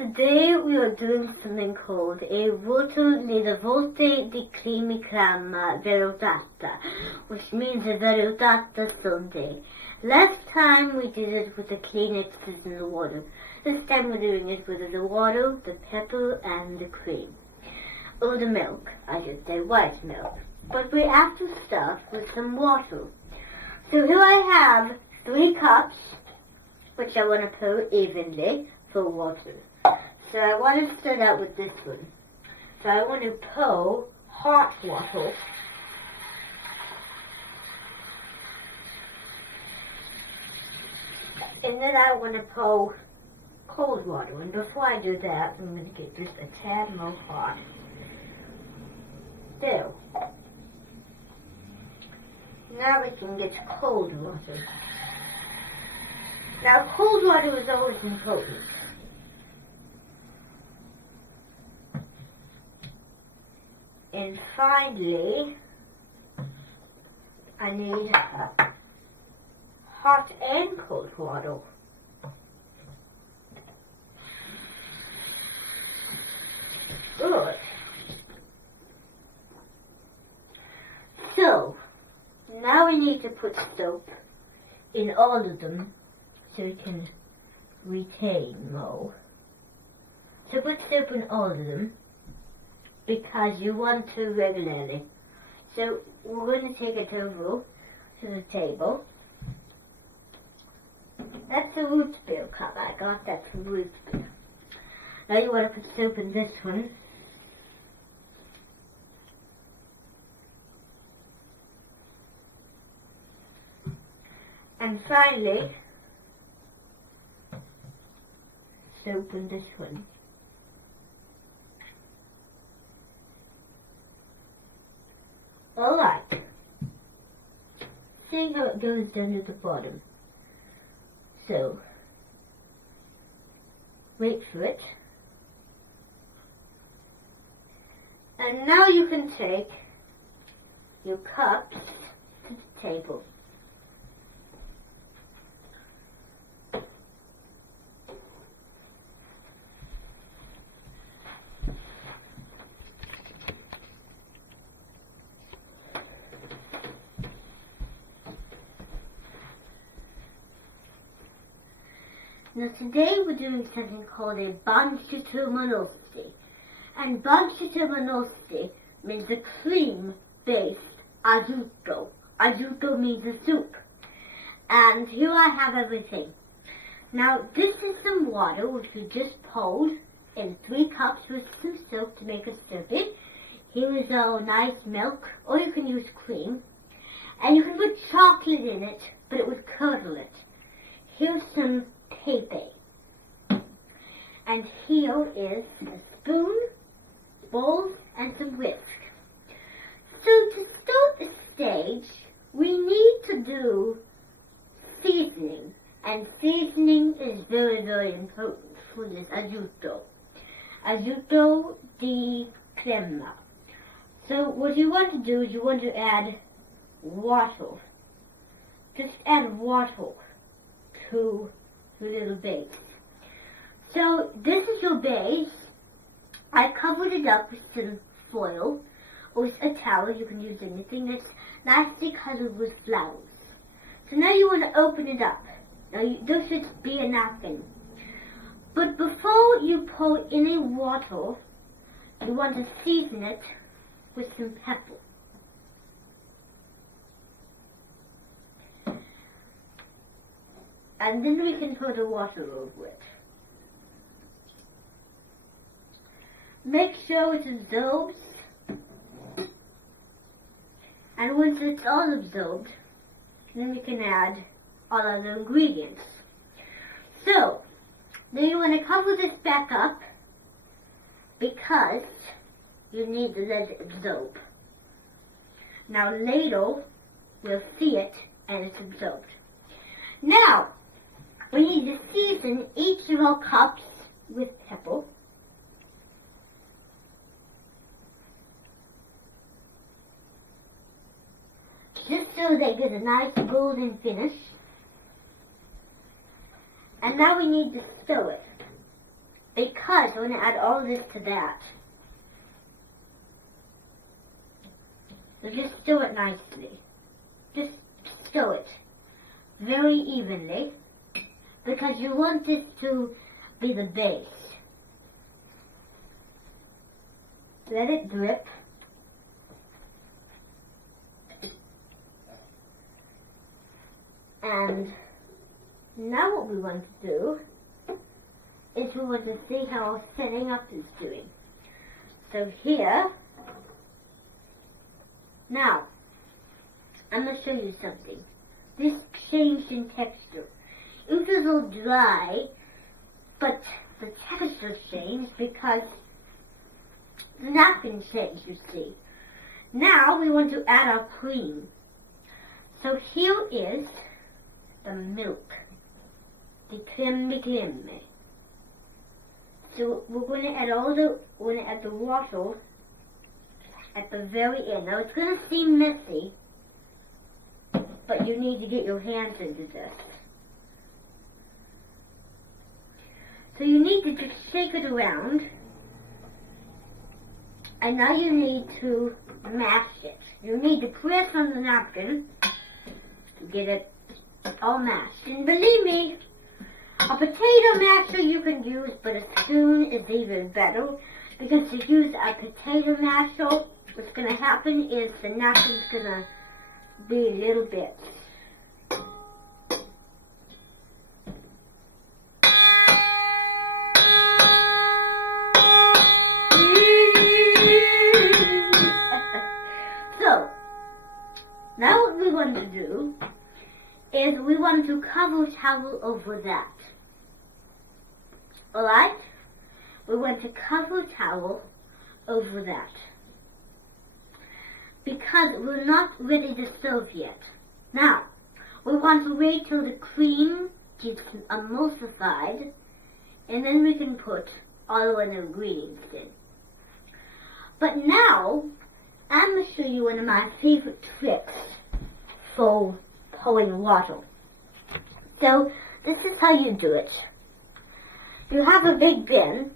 Today we are doing something called a voto nelle volte di crema velutata, which means a velutata sundae. Last time we did it with the Kleenexes and the water. This time we're doing it with the water, the pepper, and the cream. Or the milk, I should say white milk. But we have to start with some water. So here I have 3 cups, which I want to pour evenly for water. So I want to start out with this one. So I want to pour hot water. And then I want to pour cold water. And before I do that, I'm going to get just a tad more hot. There. Now we can get cold water. Now cold water is always important. And finally, I need hot and cold water. Good. So, now we need to put soap in all of them so we can retain more. So put soap in all of them, because you want to regularly. So we're going to take it over to the table. That's a root beer cup. I got that from root beer. Now you want to put soap in this one. And finally, soap in this one. Alright, see how it goes down at the bottom. So, wait for it. And now you can take your cups to the table. Now today we're doing something called a banchitomanosti. And banchitomanosti means a cream-based aiuto. Aiuto means a soup. And here I have everything. Now this is some water which we just poured in 3 cups with some soap to make it soupy. Here is our nice milk, or you can use cream. And you can put chocolate in it, but it would curdle it. Here's some pepe. And here is a spoon, bowl, and some whisk. So to start the stage, we need to do seasoning. And seasoning is very, very important for this aiuto. Aiuto di crema. So what you want to do is you want to add water. Just add water to the little base. So this is your base. I covered it up with some foil or with a towel. You can use anything that's nicely covered with flowers. So now you want to open it up. Now there should be a napkin. But before you pour any water, you want to season it with some pepper. And then we can pour the water over it. Make sure it absorbs. And once it's all absorbed, then we can add all other ingredients. So, then you want to cover this back up because you need to let it absorb. Now later, we'll see it and it's absorbed. Now, we need to season each of our cups with pepper. Just so they get a nice golden finish. And now we need to stir it. because we're going to add all this to that. So just stir it nicely. Just stir it very evenly because you want this to be the base. Let it drip. And now what we want to do is we want to see how our setting up is doing. So here, now, I'm going to show you something. This changed in texture. It was all dry, but the texture changed because the napkin changed, you see. Now we want to add our cream. So here is the milk. The creme. So we're going to add the water at the very end. Now it's going to seem messy, but you need to get your hands into this. So you need to just shake it around, and now you need to mash it. You need to press on the napkin to get it all mashed. And believe me, a potato masher you can use, but a spoon is even better, because to use a potato masher, what's going to happen is the napkin's going to be a little bit. So, now what we want to do is we want to cover a towel over that. Alright? We want to cover a towel over that. Because we're not ready to serve yet. Now, we want to wait till the cream gets emulsified, and then we can put all of the ingredients in. But now, I'm going to show you one of my favorite tricks for pouring water. So, this is how you do it. You have a big bin,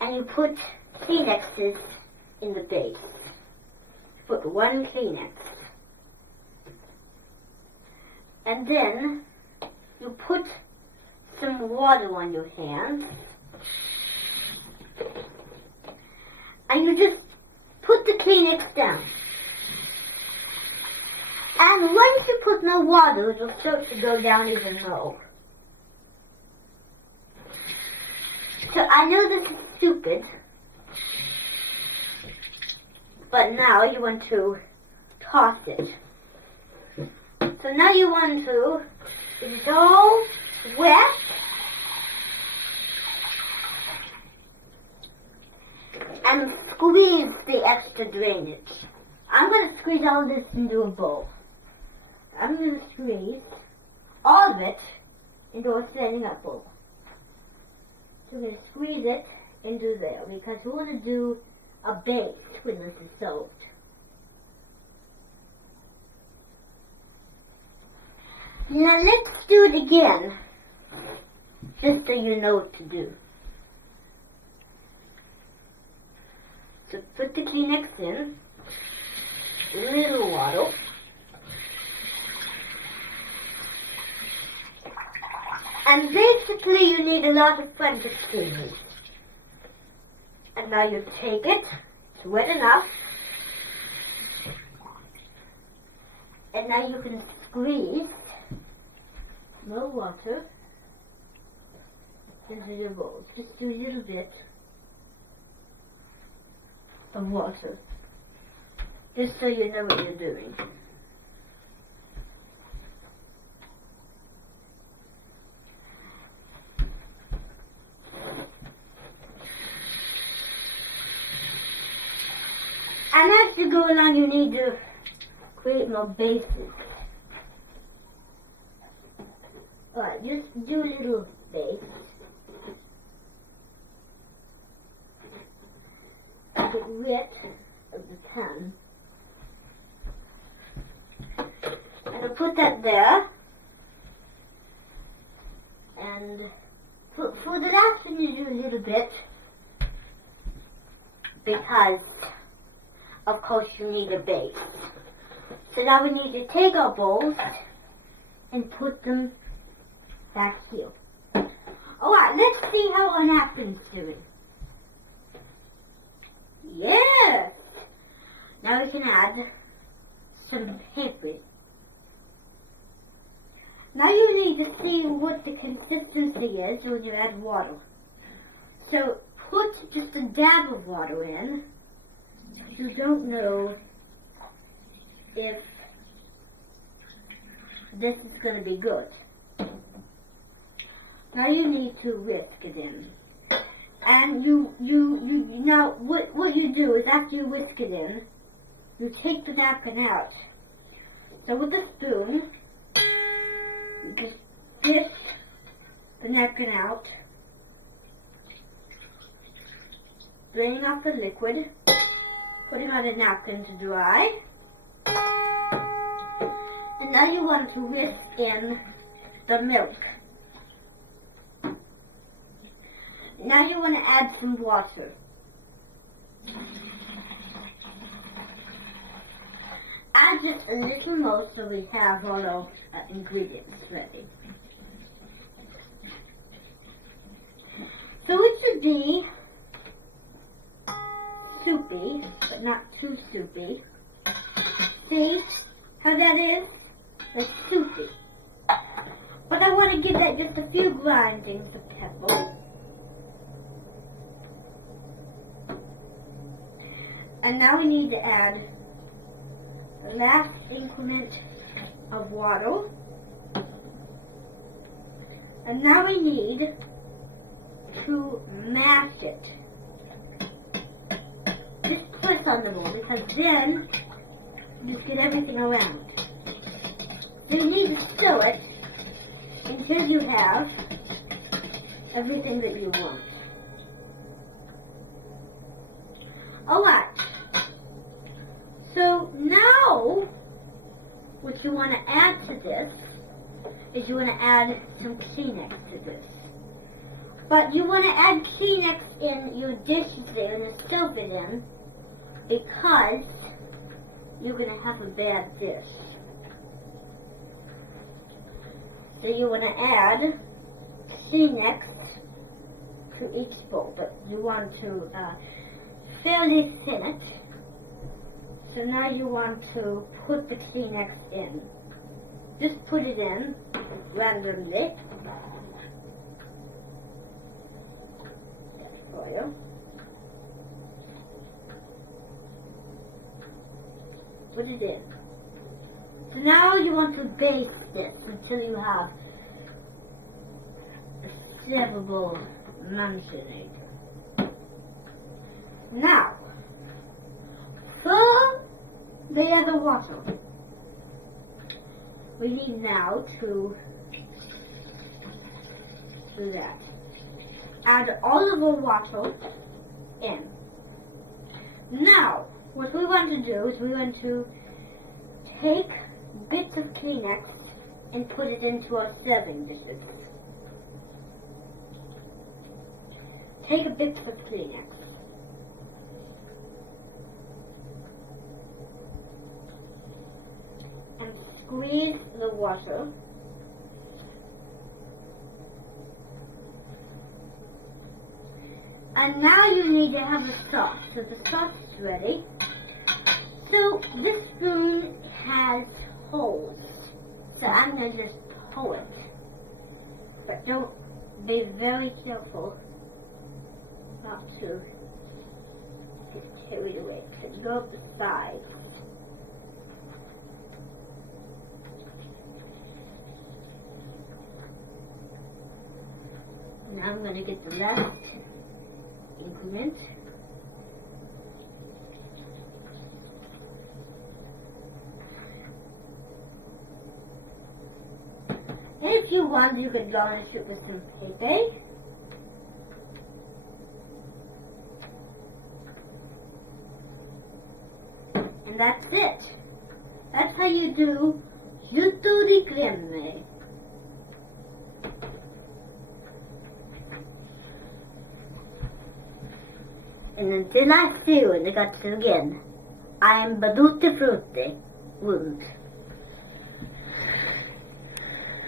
and you put Kleenexes in the base. Put one Kleenex. And then, you put some water on your hands. And you just put the Kleenex down. And once you put no water, it will start to go down even more. So I know this is stupid, but now you want to toss it. So now you want to, it's all wet, and squeeze the extra drainage. I'm going to squeeze all this into a bowl. I'm going to squeeze all of it into a standing up bowl. So we're going to squeeze it into there because we want to do a base when this is soaked. Now let's do it again, just so you know what to do. So put the Kleenex in, a little water, and basically you need a lot of French squeeze. And now you take it, it's wet enough, and now you can squeeze no water into your bowl. Just do a little bit of water, just so you know what you're doing. And as you go along, you need to create more bases. Alright, just do a little base. Get rid of the pan. And I'll put that there. And For the last thing you do a little bit, because of course you need a base. So now we need to take our bowls and put them back here. Alright, let's see how our napkin's doing. Yes! Now we can add some paper. Now you need to see what the consistency is when you add water. So put just a dab of water in. You don't know if this is going to be good. Now you need to whisk it in. And now what you do is after you whisk it in, you take the napkin out. So with a spoon, you just dish the napkin out, draining off the liquid, putting on a napkin to dry. And now you want to whisk in the milk. Now you want to add some water. Add just a little more so we have all our ingredients ready. So it should be soupy, but not too soupy. See how that is? It's soupy. But I want to give that just a few grindings of pepper. And now we need to add the last increment of water. And now we need to mash it. Just press on the bowl because then you get everything around. So you need to stir it until you have everything that you want. Alright. So now, what you want to add to this is you want to add some Kleenex to this. But you want to add Kleenex in your dishes there and stuff it in because you're going to have a bad dish. So you want to add Kleenex to each bowl, but you want to fairly thin it. So now you want to put the Kleenex in. Just put it in randomly. For you. Put it in. So now you want to bake this until you have a servable mansionade. Now, for the other water, we need now to do that. Add all of the water in. Now, what we want to do is we want to take bits of Kleenex and put it into our serving dishes. Take a bit of Kleenex. And squeeze the water. And now you need to have a sauce. So the sauce is ready. So this spoon has holes. So I'm going to just pull it. But don't be very careful not to get carried away. Because go up the sides. Now I'm going to get the last increment. And if you want, you could garnish it with some pepe. And that's it. That's how you do jutto di creme. And until I see you in the guts again, I am Baduti Frutti, Wounds.